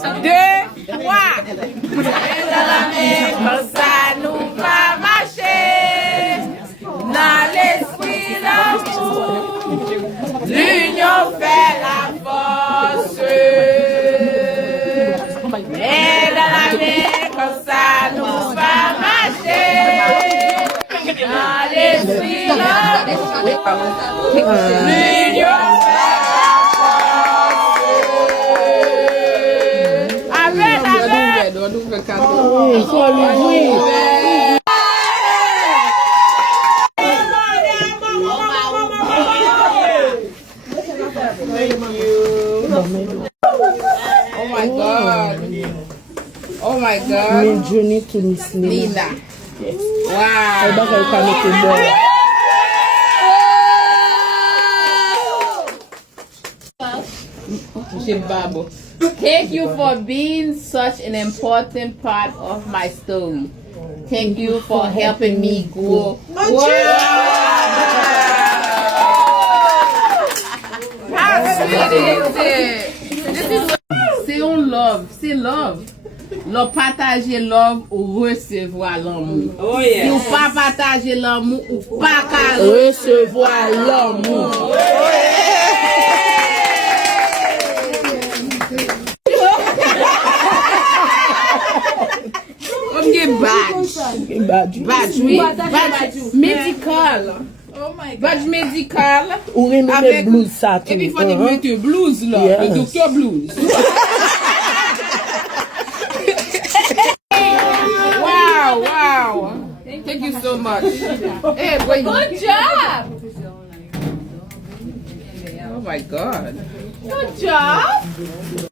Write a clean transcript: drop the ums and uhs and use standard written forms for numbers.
2, 3. Et dans la mer, comme ça nous va marcher. Dans l'esprit d'amour, l'union fait la force. Et dans la mer, comme ça nous va marcher. Dans l'esprit d'amour, l'union fait Oh my God. Oh my God. My journey to Miss Linda. Yes. Wow. I bet I can make a boy. Thank you for being such an important part of my story. Thank you for helping me grow. Wow. How sweet is it? This is c'est un love, c'est love. Le partager love ou recevoir l'amour. Oh yeah. Si ou pas partager l'amour ou pas qu'à Recevoir l'amour. Badge, oui. Badge médical. Oh my God. Badge médical. Ou remettre blues ça tout. Et puis il faut mettre le blues là. Yes. Le docteur blues. Wow. Thank you so much. Hey, boy. Good job. Oh my God. Good job.